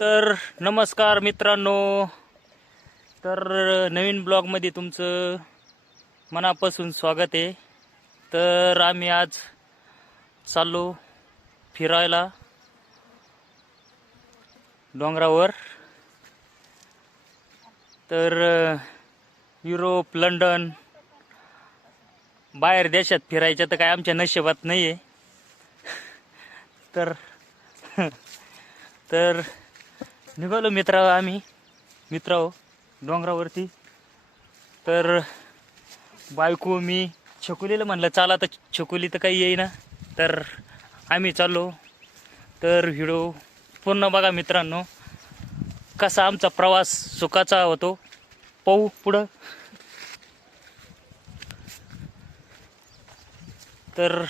तर नमस्कार मित्रांनो. तर नवीन ब्लॉगमध्ये तुमचं मनापासून स्वागत आहे. तर आम्ही आज चाललो फिरायला डोंगरावर. तर युरोप, लंडन, बाहेर देशात फिरायचं तर काय आमच्या नशिबात नाही आहे. तर निघालो आम्ही मित्र डोंगरावरती. तर बायको मी छकुलीला म्हणलं चाला, तर छकुली तर काही येईना. तर आम्ही चाललो. तर व्हिडिओ पूर्ण बघा मित्रांनो, कसा आमचा प्रवास सुखाचा होतो. पाहू पुढं. तर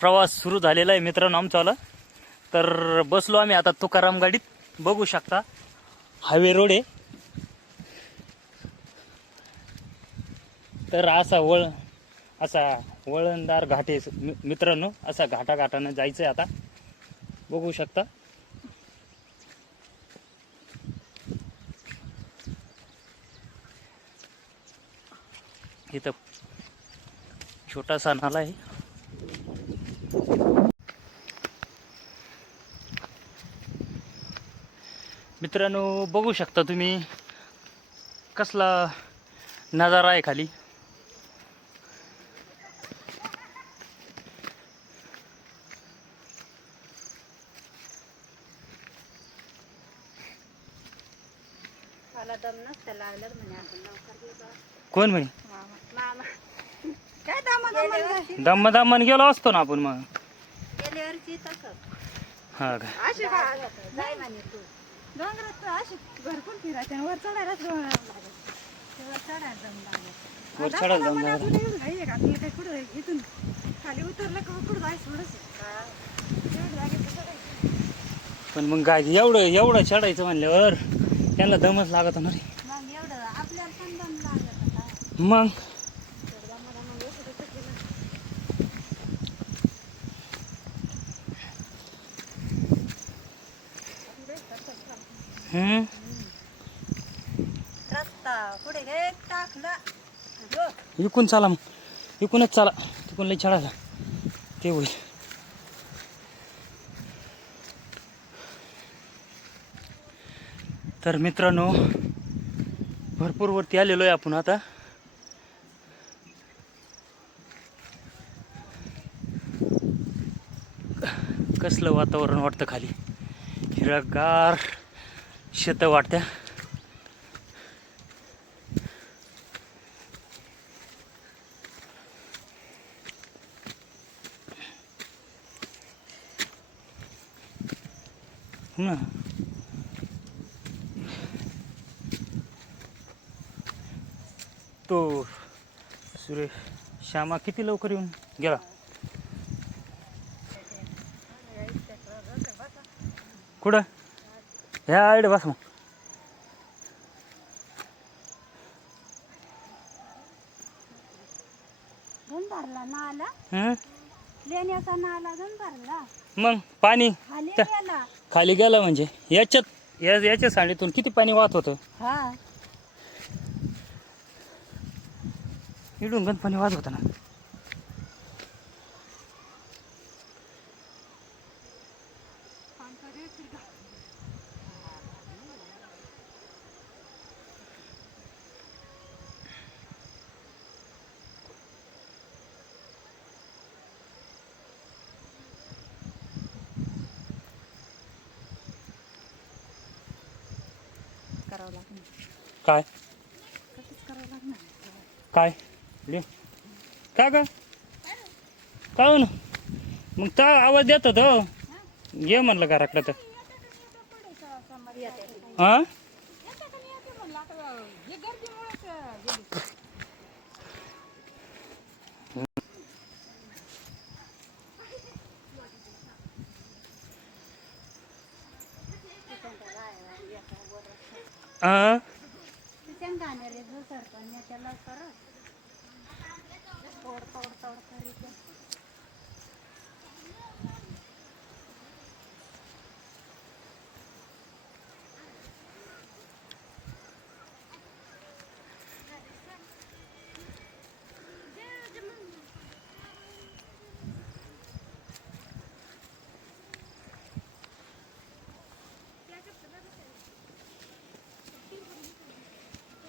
प्रवास सुरू झालेला आहे मित्रांनो आमचावाला. तर बसलो आम्ही आता तुकाराम गाडीत. बघू शकता हायवे रोड आहे. तर असा वळणदार घाट आहे मित्रांनो. असा घाटानं जायचं आहे आता. बघू शकता. इथं छोटासा नाला आहे. मित्रांनो बघू शकता तुम्ही कसला नजारा आहे खाली. कोण म्हणे दम्मन गेलो असतो ना आपण मग. हा का? भरपूर फिरायचं वर चढायलाच वर चढायला दम लागला. आपल्याला काही कुठं इथून खाली उतरलं का कुठं जायचं पण मग काय एवढं चढायचं म्हणल्यावर त्यांना दमच लागत ना रे. मग एवढं आपल्याला पण दम लागत. मग रस्ता पुढे रे टाकला. इकून चाला, मग इकूनच चाला. तिकून लई चढायला ते होईल. तर मित्रांनो भरपूर वरती आलेलो आहे आपण आता. कसलं वातावरण वाटतं खाली. हिरगार शेत वाटत्या. ना तो सुरेश श्यामा किती लवकर येऊन गेला. कुठं ह्या आईड बस मग. भरला नाला लेण्याचा नाला भरला. मग पाणी खाली गेला. खाली गेला म्हणजे याच्या साडीतून किती पाणी वाहत होतं. हा इडून गण पाणी वाहत होतं ना. करावं लागणार. काय कसंच करावं लागणार. काय ले का का काय हो ना. मग तर आवाज देत होत. ये म्हणलं घराकडं तर. हा हा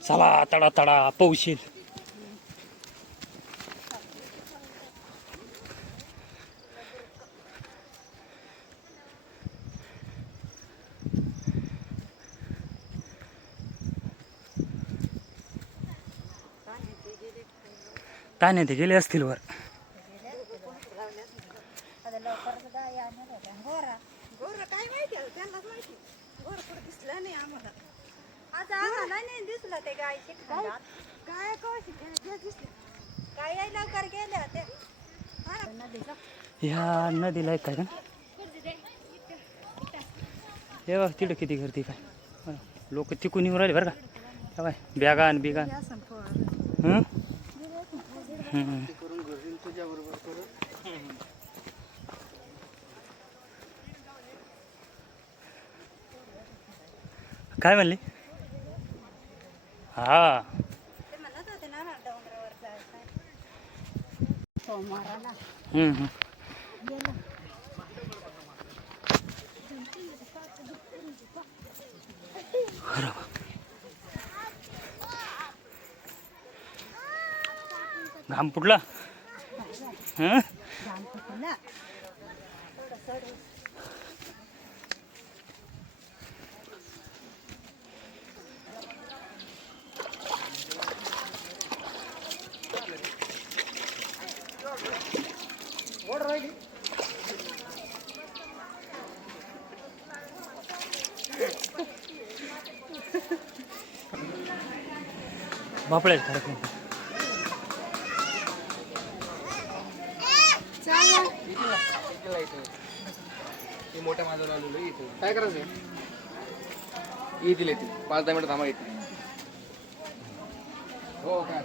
चला तडा तडा पाऊस येईल. ताने ते गेले असतील वर. गोर काय माहिती आता त्यांनाच माहिती. गोर कुठं दिसलं नाही आम्हाला. आता आम्हाला नाही दिसलं ते गाय शिकतात. काय कशी ते दिसले. काय याय लवकर गेल्या त्या. ह्या नदीला एक काय का हे बघ तिकडे किती गर्दी काय लोक तिकून येऊन राहिले बरं का. बाय बॅगान बिगान. काय म्हणली. हा घाम फुटला. बापळे खरं मोठ्या माझ्या आलेलो इथे काय करायचं येतील 5-10 मिनिट थांबा येते. हो काय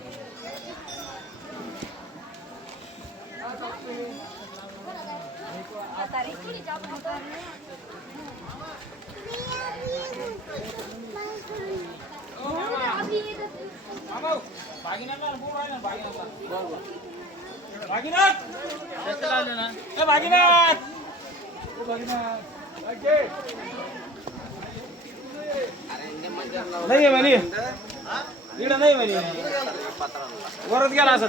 नाही म्हणे इकडं नाही म्हणे वरच गेला असं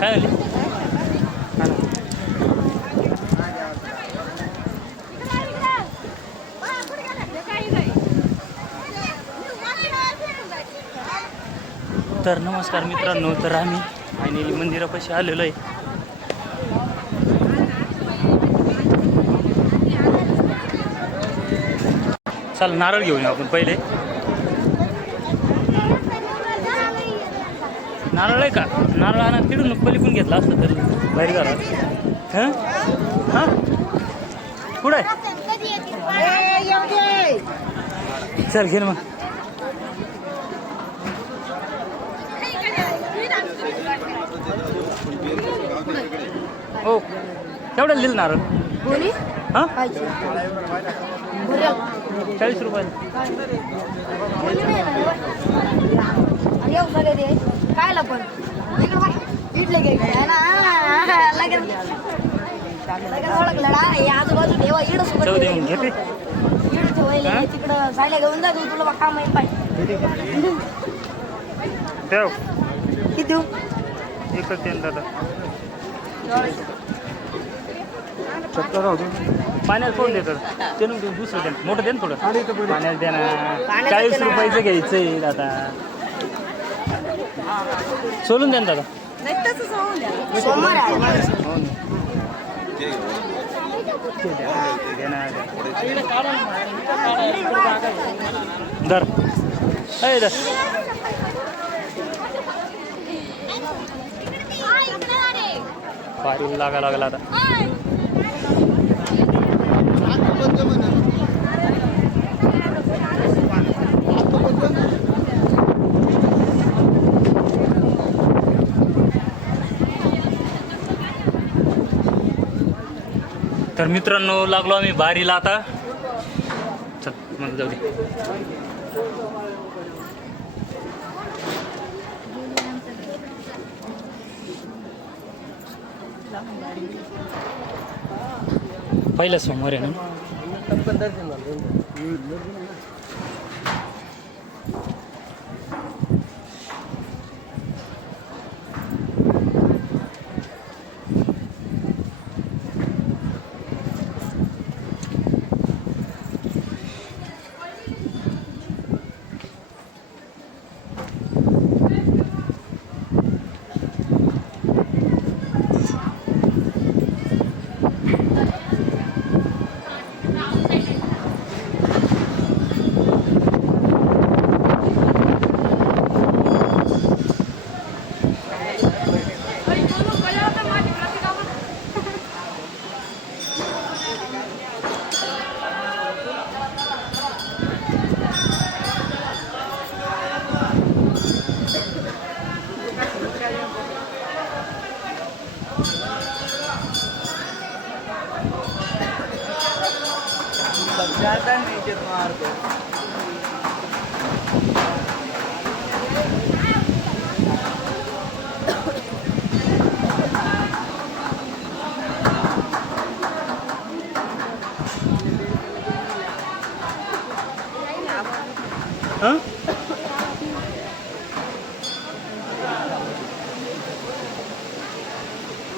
काय झाली. तर नमस्कार मित्रांनो, तर आम्ही फायनली मंदिरापाशी आलेलो आहे. चल नारळ घेऊन येऊ आपण पहिले. नारळ आहे का. नारळ आणा तिडून पलीकडून घेतला असतं तर बाहेर घरात. हां कुठं आहे. चल घे मग. हो केवढ्याला दिलं नारळ. हां 40 रुपयाला. कायला पण इथले घे ओळखलं आजूबाजू ठेवा इड जाऊ दे मग घेते. इड ठेवायला तिकडं सायला घेऊन जा तुला बघ काम आहे पाहिजे. ठेव किती देऊ. एकच देईन दादा. पाण्यात कोण देतं ते दुसरं दे मोठं दे ना थोडं. पाण्यात दे ना. 40 रुपयाचं घ्यायचंय दादा. सोलून द्या ना दादा. सोमवार आहे. दर दर पारी लागा लागला आता. तर मित्रांनो लागलो आम्ही बारीला आता. चल मग जाऊ दे. पहिला सोमवार आहे ना. हं?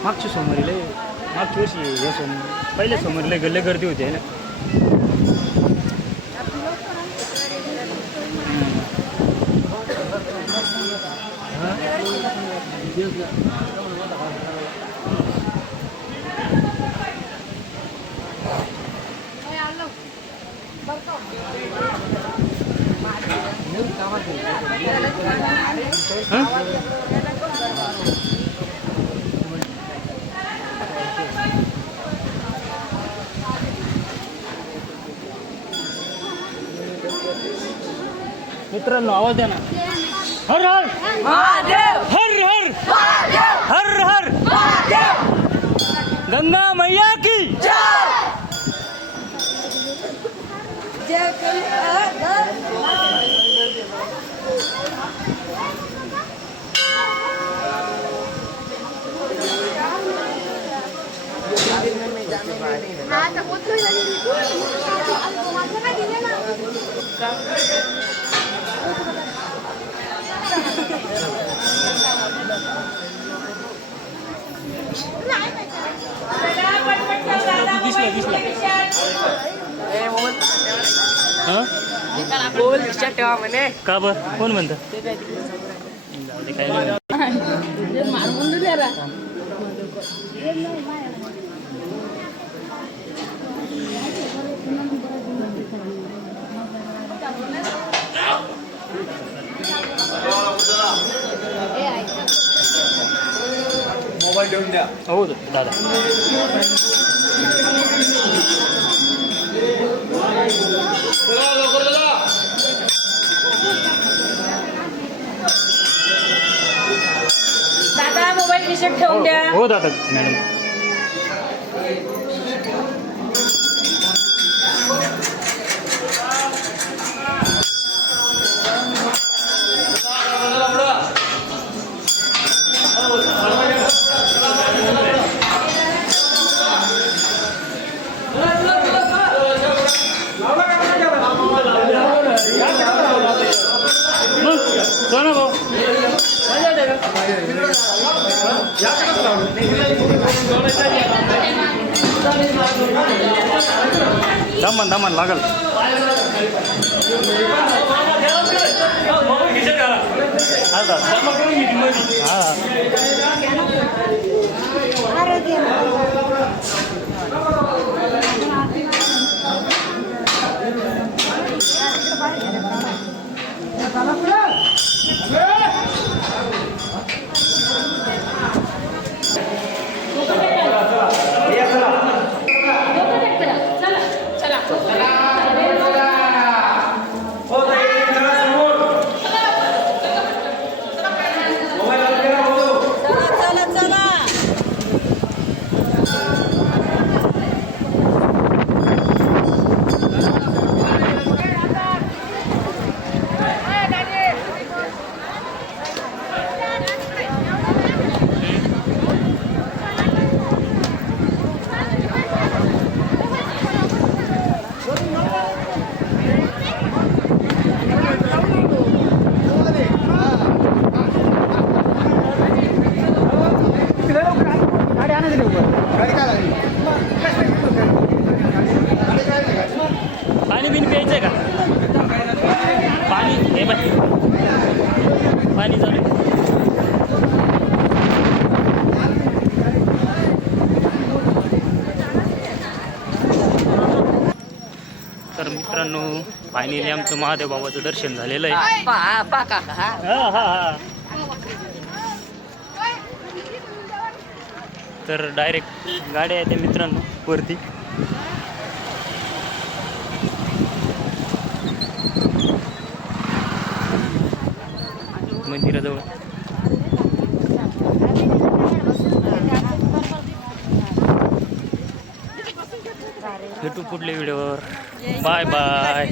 मागच्या सोमवारी लय मागच्या वर्षी या पहिल्या सोमवारी लय गर्दी होती आहे ना. मित्रांनो आवाज द्या ना. हर हर महादेव, हर हर हर हर महादेव, गंगा मैया की का बर कोण म्हणतं काय नाही. मोबाईल देऊन द्या. हो दादा. दादा मोबाईल खिशात ठेवून द्या. हो दादा मॅडम. कोण भाऊ दमन लागल. पाणी चालू आहे. तर मित्रांनो फायनली आमचं महादेव बाबाचं दर्शन झालेलं आहे. हा, हा, हा. तर डायरेक्ट गाड्या आहेत मित्रांनो वरती. मंदिराजवळ भेटू पुढल्या व्हिडिओवर. Bye bye.